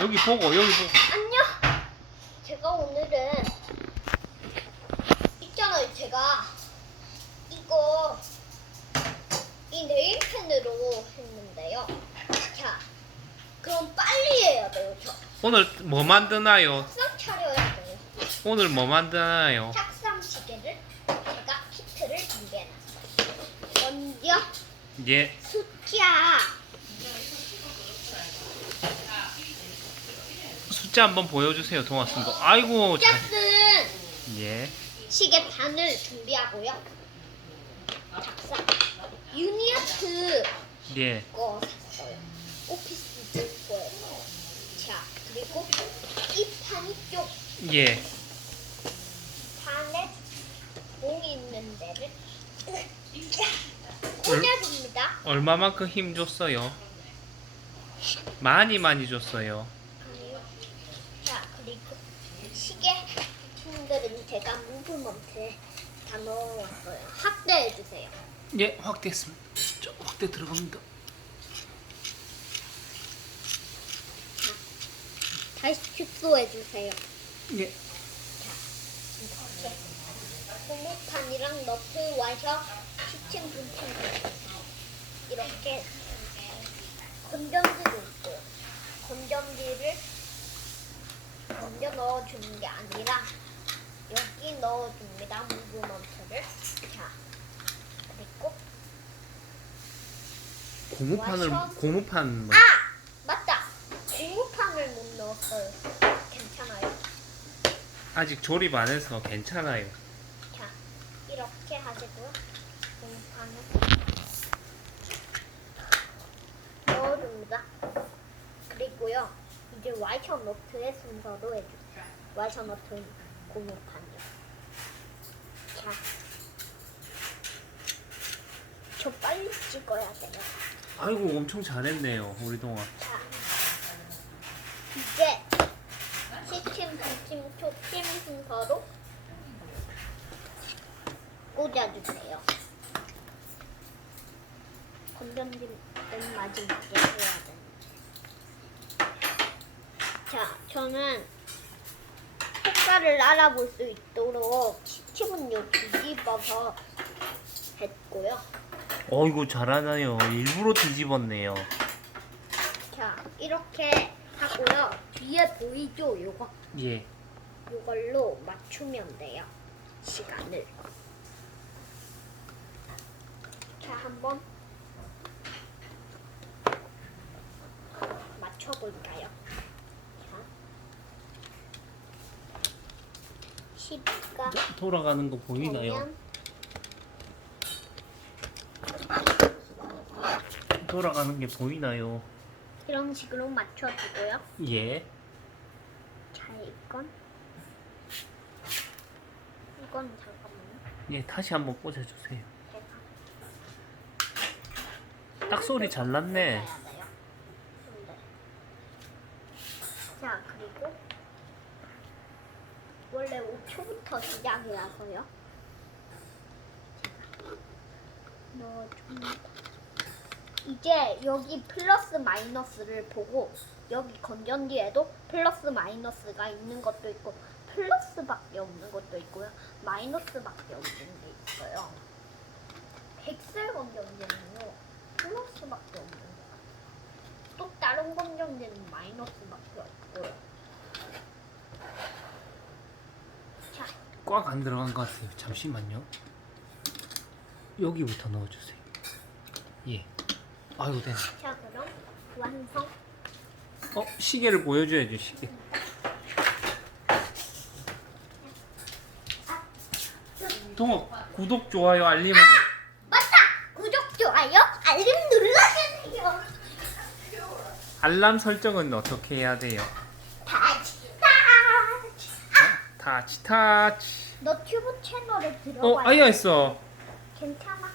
여기 보고 여기 보고 안녕. 제가 오늘은 있잖아요. 제가 이거 이 네일펜으로 했는데요. 자, 그럼 빨리 해야 돼요. 저 오늘 뭐 만드나요? 싹 차려야 돼요. 오늘 뭐 만드나요? 탁상 시계를 제가 키트를 준비해놨어요. 먼저 예 숫자 숫자 한번 보여주세요 동아 쓴 거. 아이고 잘. 숫자는 예 시계 반을 준비하고요. 작사 유니아트 예. 거 샀어요. 오피스 거예요. 자 그리고 이판 이쪽 예. 판에 공이 있는 데를 꽂아줍니다. 얼마만큼 힘 줬어요? 많이 많이 줬어요. 자 그리고 시계 힘들은 제가 무브먼트에 다 넣어왔어요. 확대해 주세요. 예 확대했습니다. 저 확대 들어갑니다. 다시 축소해 주세요. 예. 이렇게 고무판이랑 너트 와셔 시침 분침 이렇게 건전지도 있고요. 건전지를 먼저 넣어주는 게 아니라 여기 넣어줍니다. 무브먼트를 자 그리고 고무판을 와셔. 고무판 뭐- 아 맞다 고무판을 못 넣었어요. 괜찮아요. 아직 조립 안 해서 괜찮아요. 자, 이렇게 하시고요. 공판을 넣어줍니다. 그리고요, 이제 와이셔 노트의 순서로 해주세요. 와이셔 노트 고무판이요. 자, 저 빨리 찍어야 돼요. 아이고 엄청 잘했네요 우리 동아. 자, 이제 시침, 분침, 초침 순서로 꽂아주세요. 건전지 맨 마지막에 해야 되는. 자, 저는 효과를 알아볼 수 있도록 시침은요 뒤집어서 했고요. 어이구 잘하나요. 일부러 뒤집었네요. 자, 이렇게 하고요. 뒤에 보이죠? 요거. 예. 이걸로 맞추면 돼요. 시간을. 자, 한번 맞춰볼까요? 자, 12가 돌아가는 거 보이나요? 돌아가는 게 보이나요? 이런 식으로 맞춰주고요. 예. 자, 이건 이건 잠깐만요. 예, 다시 한번 꽂아주세요. 제가 딱 소리 잘 났네. 해야 돼요. 근데. 자 그리고 원래 5초부터 시작이라서요. 제가 넣어줍니다. 이제 여기 플러스 마이너스를 보고 여기 건전지에도 플러스 마이너스가 있는 것도 있고 플러스밖에 없는 것도 있고요. 마이너스밖에 없는 게 있어요. 백색 건전지는요 플러스밖에 없는 거예요. 또 다른 건전지는 마이너스밖에 없고요. 자, 꽉 안 들어간 것 같아요. 잠시만요. 여기부터 넣어주세요. 예. 아이고, 네. 자 그럼 완성. 어, 시계를 보여줘야죠, 시계. 동호, 구독, 좋아요, 알림은 맞다. 구독 좋아요 알림 눌러주세요. 알람 설정은 어떻게 해야 돼요? 다시 다. 타치 타치. 너튜브 채널에 어, 들어가요. 아이야 있어. 괜찮아.